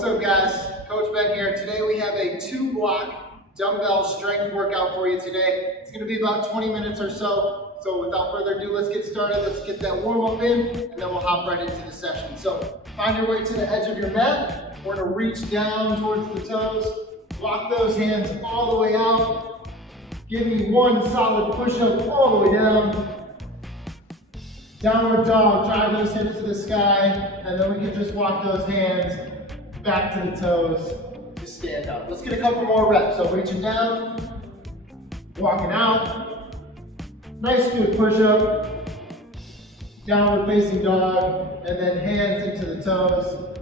What's up, guys? Coach Ben here. Today we have a 2-block dumbbell strength workout for you today. It's going to be about 20 minutes or so. So without further ado, let's get started. Let's get that warm up in, and then we'll hop right into the session. So find your way to the edge of your mat. We're going to reach down towards the toes. Lock those hands all the way out. Give me one solid push-up all the way down. Downward dog, drive those hips to the sky, and then we can just walk those hands back to the toes to stand up. Let's get a couple more reps. So reaching down, walking out. Nice good push-up. Downward facing dog, and then hands into the toes.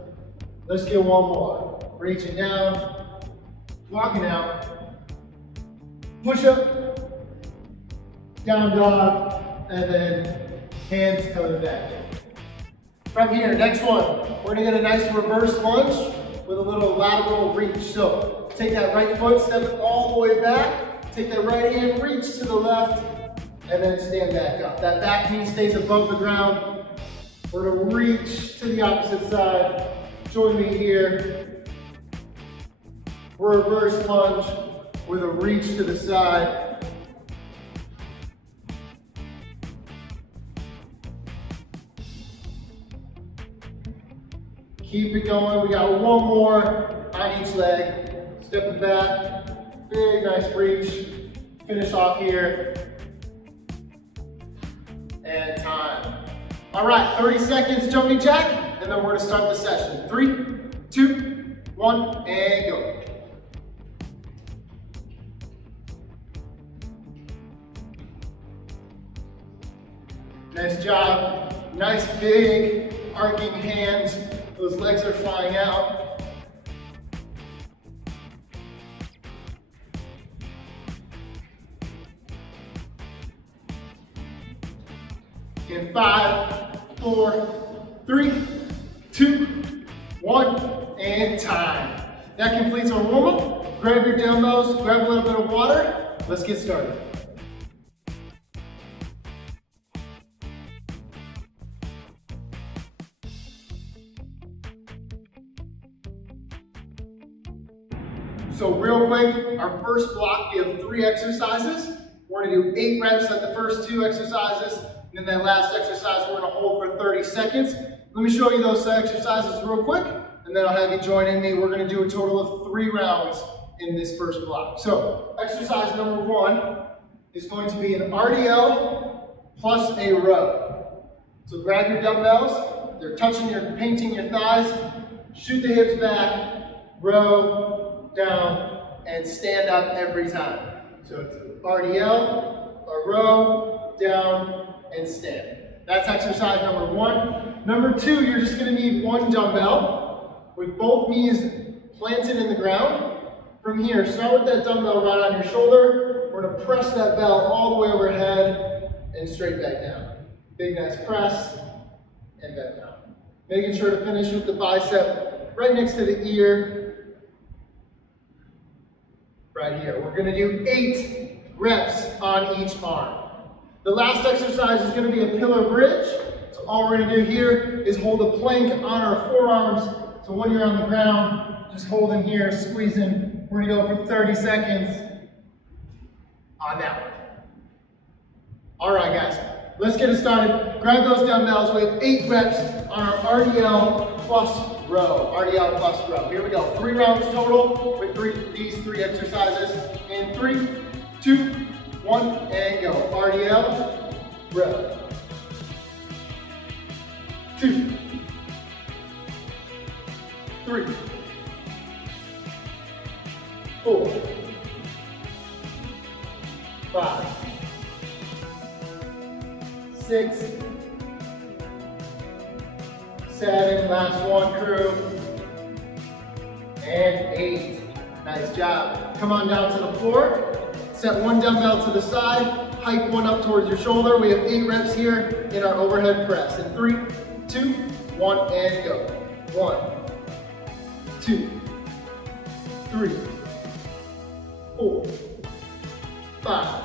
Let's get one more. Reaching down, walking out. Push-up, down dog, and then hands coming back. From here, next one, we're gonna get a nice reverse lunge with a little lateral reach. So take that right foot, step it all the way back, take that right hand, reach to the left, and then stand back up. That back knee stays above the ground. We're gonna reach to the opposite side. Join me here. Reverse lunge with a reach to the side. Keep it going. We got one more on each leg. Step it back. Big, nice reach. Finish off here. And time. All right, 30 seconds jumping jack, and then we're gonna start the session. 3, 2, 1, and go. Nice job. Nice big arcing hands. Those legs are flying out. In 5, 4, 3, 2, 1, and time. That completes our warm-up. Grab your dumbbells, grab a little bit of water. Let's get started. So real quick, our first block, we have 3 exercises. We're gonna do 8 reps at the first 2 exercises, and then that last exercise we're gonna hold for 30 seconds. Let me show you those exercises real quick, and then I'll have you join in me. We're gonna do a total of 3 rounds in this first block. So exercise number 1 is going to be an RDL plus a row. So grab your dumbbells, they're painting your thighs, shoot the hips back, row, down, and stand up every time. So it's RDL, a row, down, and stand. That's exercise number 1. Number 2, you're just gonna need 1 dumbbell with both knees planted in the ground. From here, start with that dumbbell right on your shoulder. We're gonna press that bell all the way overhead and straight back down. Big nice press, and back down. Making sure to finish with the bicep right next to the ear. Right here. We're going to do 8 reps on each arm. The last exercise is going to be a pillar bridge. So all we're going to do here is hold a plank on our forearms. So when you're on the ground, just holding here, squeezing. We're going to go for 30 seconds on that one. All right, guys. Let's get it started. Grab those dumbbells. We have 8 reps on our RDL plus row. RDL plus row. Here we go. 3 rounds total with these 3 exercises. In 3, 2, 1, and go. RDL, row. 2, 3, 4, 5, 6, 7, last one, crew, and 8. Nice job. Come on down to the floor. Set 1 dumbbell to the side. Hike 1 up towards your shoulder. We have 8 reps here in our overhead press. In 3, 2, 1, and go. 1, 2, 3, 4, 5,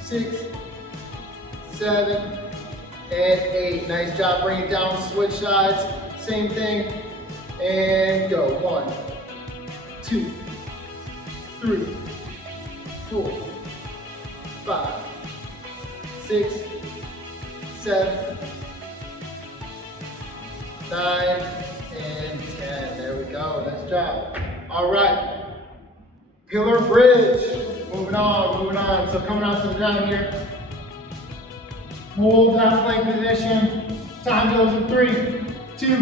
6, 7, and 8. Nice job. Bring it down, switch sides. Same thing. and go. 1, 2, 3, 4, 5, 6, 7, 9, and 10. There we go. Nice job. All right. Pillar bridge. Moving on, moving on. So coming out to the ground here. Hold that plank position. Time goes in 3, 2,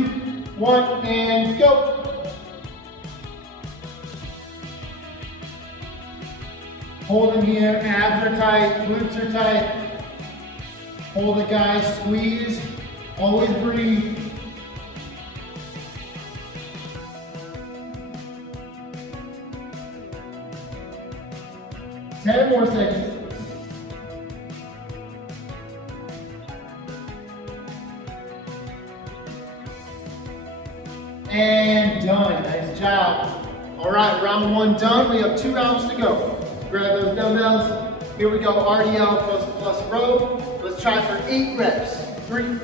1, and go. Holding here, abs are tight, glutes are tight. Hold it, guys, squeeze. Always breathe. Ten more seconds. And done. Nice job. All right, round 1 done. We have 2 rounds to go. Grab those dumbbells. Here we go. RDL plus row. Let's try for 8 reps. 3,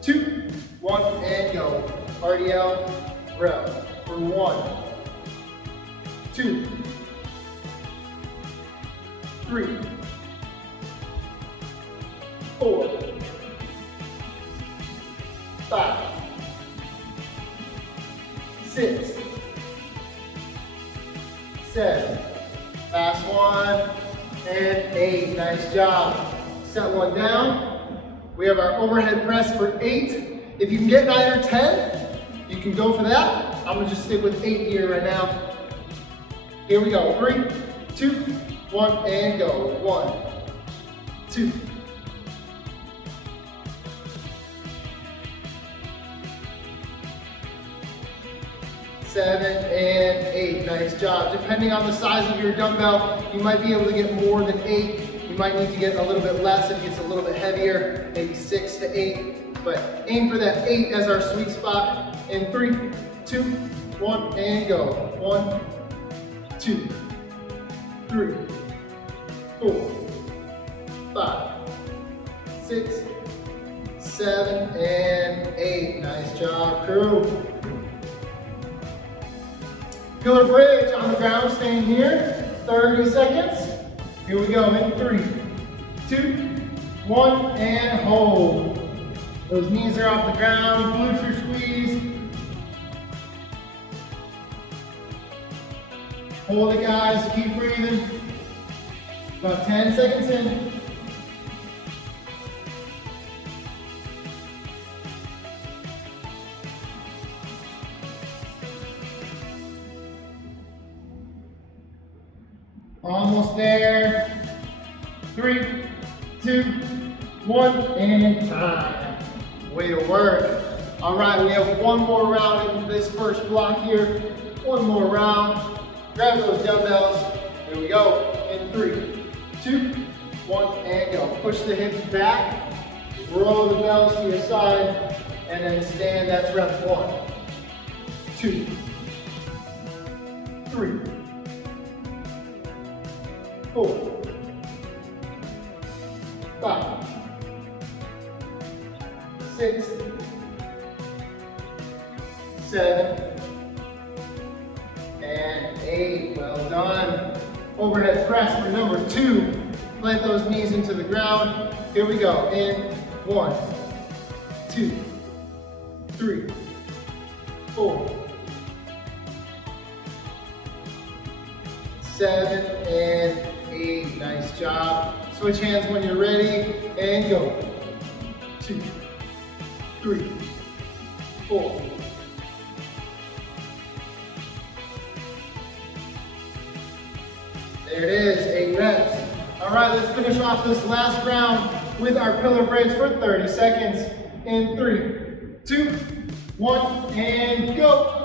2, 1, and go. RDL, row. For 1, 2, 3, 4, 5, 6, 7, last 1, and 8. Nice job. Set one down. We have our overhead press for 8. If you can get 9 or 10, you can go for that. I'm gonna just stick with 8 here right now. Here we go. 3, 2, 1, and go. 1, 2, 7, and 8. Nice job. Depending on the size of your dumbbell, you might be able to get more than 8. You might need to get a little bit less if it's a little bit heavier, maybe 6 to 8. But aim for that 8 as our sweet spot. In 3, 2, 1, and go. 1, 2, 3, 4, 5, 6, 7, and 8. Nice job, crew. Pillar bridge on the ground, staying here. 30 seconds. Here we go in 3, 2, 1, and hold. Those knees are off the ground, glutes are squeezed. Hold it, guys, keep breathing. About 10 seconds in. Almost there. 3, 2, 1, and time. Way to work. All right, we have one more round in this first block here. One more round. Grab those dumbbells. Here we go. In 3, 2, 1, and go. Push the hips back. Roll the bells to your side, and then stand. That's rep 1, 2, 3, 4, 5, 6, 7, and 8. Well done. Overhead press for number 2. Plant those knees into the ground. Here we go. In 1, 2, 3, 4, 7, and 8. Nice job. Switch hands when you're ready, and go. 2, 3, 4. There it is, 8 reps. All right, let's finish off this last round with our pillar bridge for 30 seconds. In 3, 2, 1, and go.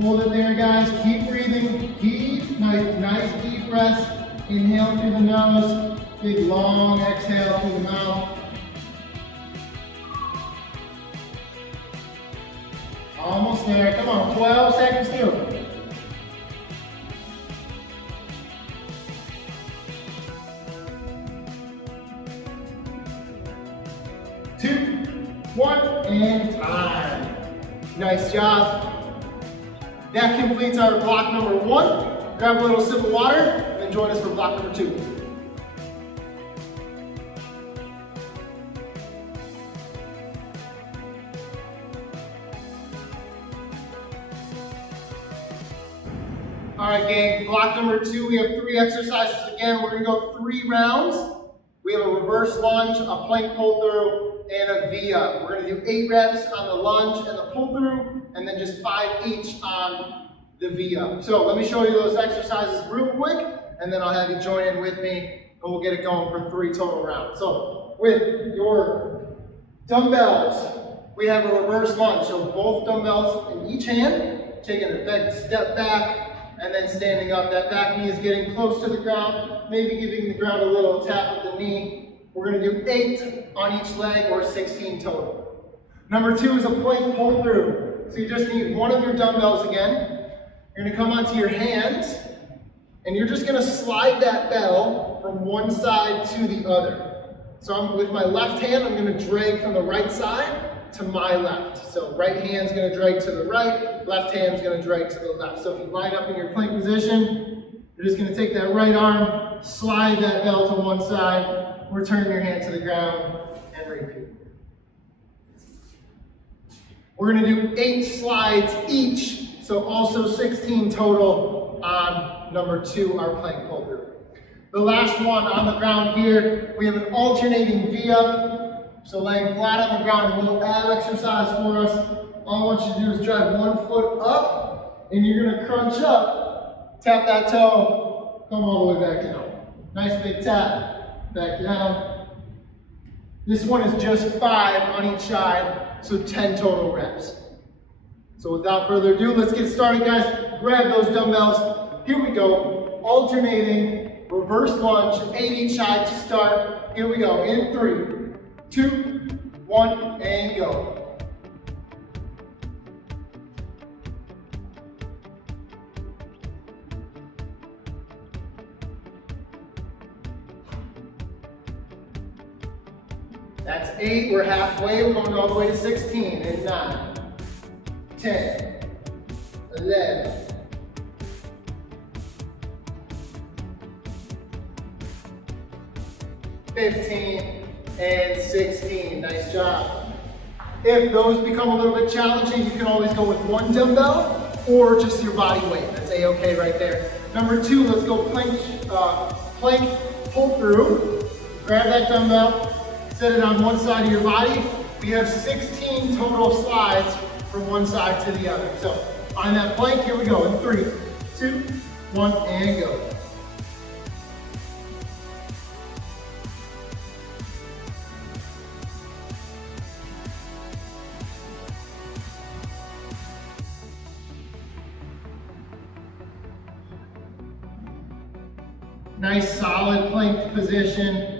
Hold it there, guys. Keep breathing. Keep nice deep breaths. Inhale through the nose. Big long exhale through the mouth. Almost there. Come on, 12 seconds through. 2, 1, and time. Nice job. That completes our block number 1. Grab a little sip of water and then join us for block number 2. All right, gang, block number 2, we have 3 exercises again. We're gonna go 3 rounds. We have a reverse lunge, a plank pull through, and a V-up. We're gonna do 8 reps on the lunge and the pull through, and then just 5 each on the V-up. So let me show you those exercises real quick, and then I'll have you join in with me, and we'll get it going for 3 total rounds. So with your dumbbells, we have a reverse lunge. So both dumbbells in each hand, taking a big step back, and then standing up. That back knee is getting close to the ground, maybe giving the ground a little tap with the knee. We're gonna do 8 on each leg, or 16 total. Number 2 is a plank pull through. So you just need one of your dumbbells again. You're gonna come onto your hands, and you're just gonna slide that bell from one side to the other. So with my left hand, I'm gonna drag from the right side to my left. So right hand's gonna drag to the right, left hand's gonna drag to the left. So if you line up in your plank position, you're just gonna take that right arm, slide that bell to one side, return your hand to the ground, and repeat. We're gonna do 8 slides each, so also 16 total on number 2, our plank pull through. The last one on the ground here, we have an alternating V-up. So laying flat on the ground, a little ab exercise for us. All I want you to do is drive one foot up, and you're gonna crunch up, tap that toe, come all the way back down. Nice big tap, back down. This one is just 5 on each side, so 10 total reps. So without further ado, let's get started, guys. Grab those dumbbells. Here we go, alternating, reverse lunge, 8 each side to start. Here we go, in 3, 2, 1, and go. That's 8, we're halfway, we're going all the way to 16, and 9, 10, 11, 15, and 16. Nice job. If those become a little bit challenging, you can always go with 1 dumbbell or just your body weight. That's a-okay right there. Number 2, let's go plank pull through. Grab that dumbbell, set it on one side of your body. We have 16 total slides from one side to the other. So on that plank, here we go in 3, 2, 1, and go. Nice solid plank position.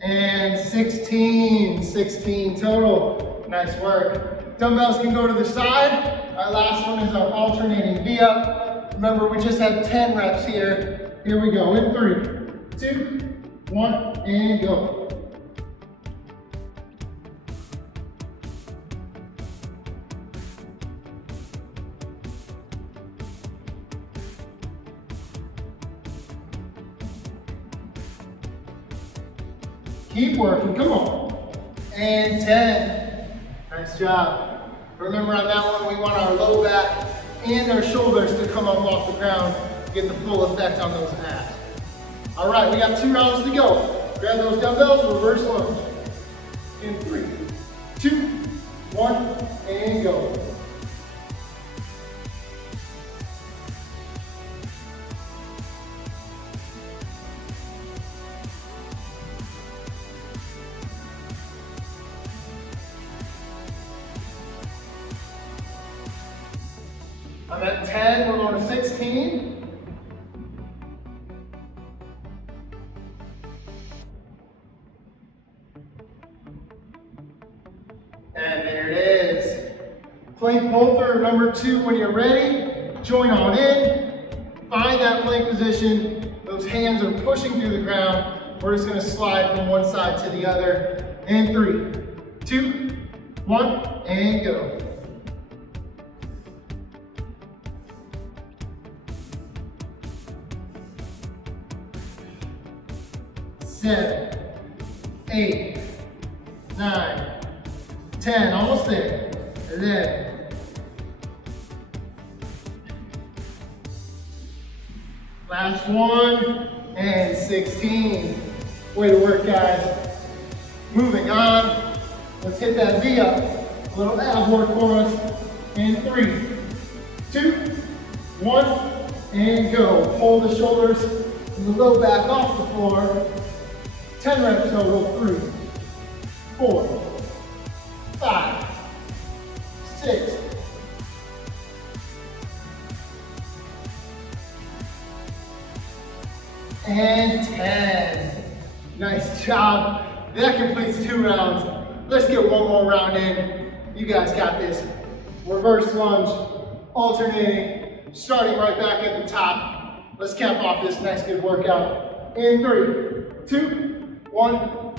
And 16 total. Nice work. Dumbbells can go to the side. Our last one is our alternating V-up. Remember, we just have 10 reps here. Here we go in 3, 2, 1, and go. Keep working, come on. And 10. Nice job. Remember on that one, we want our low back and our shoulders to come up off the ground to get the full effect on those abs. All right, we got 2 rounds to go. Grab those dumbbells, reverse lunge. In 3, 2, 1, and go. I'm at 10, we're going to 16. And there it is. Plank pull through number 2 when you're ready. Join on in. Find that plank position. The Those hands are pushing through the ground. We're just gonna slide from one side to the other. In 3, 2, 1, and go. Seven, 8, 9, 10, almost there. 11. Last one, and 16. Way to work, guys. Moving on, let's hit that V up. A little ab work for us. In 3, 2, 1, and go. Pull the shoulders and the low back off the floor. 10 reps total. 3, 4, 5, 6, and 10. Nice job. That completes 2 rounds. Let's get one more round in. You guys got this. Reverse lunge, alternating, starting right back at the top. Let's cap off this nice good workout. In 3, 2, 1,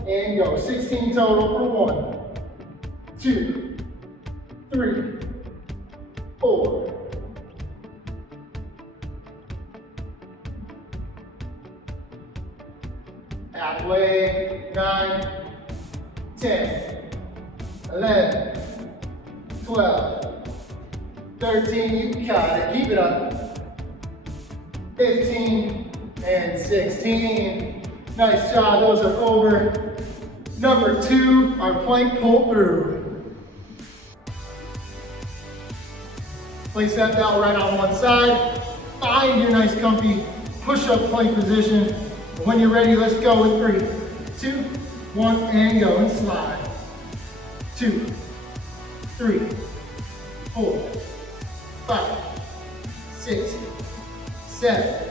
and go. 16 total for 1, 2, 3, 4, halfway, 9, 10, 11, 12, 13, you got it, keep it up, 15, and 16. Nice job, those are over. Number 2, our plank pull through. Place that belt right on one side, find your nice comfy push-up plank position. When you're ready, let's go in 3, 2, 1, and go, and slide. 2, 3, 4, 5, 6, 7,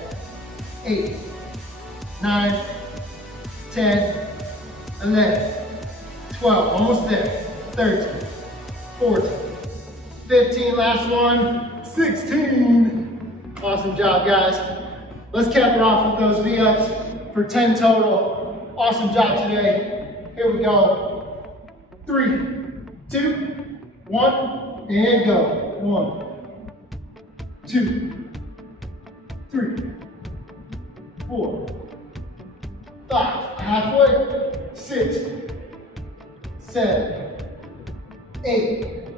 8, 9, 10, 11, 12, almost there, 13, 14, 15, last one, 16. Awesome job, guys. Let's cap it off with those V-ups for 10 total. Awesome job today. Here we go. 3, 2, 1, and go. 1, 2, 3, 4, 5, halfway, 6, 7, 8,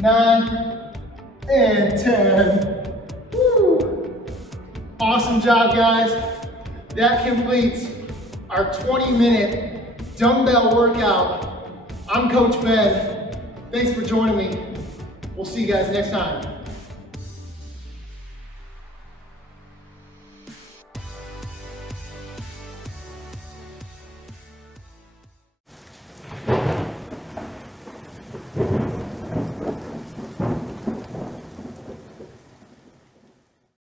9, and 10. Woo! Awesome job, guys. That completes our 20-minute dumbbell workout. I'm Coach Ben. Thanks for joining me. We'll see you guys next time.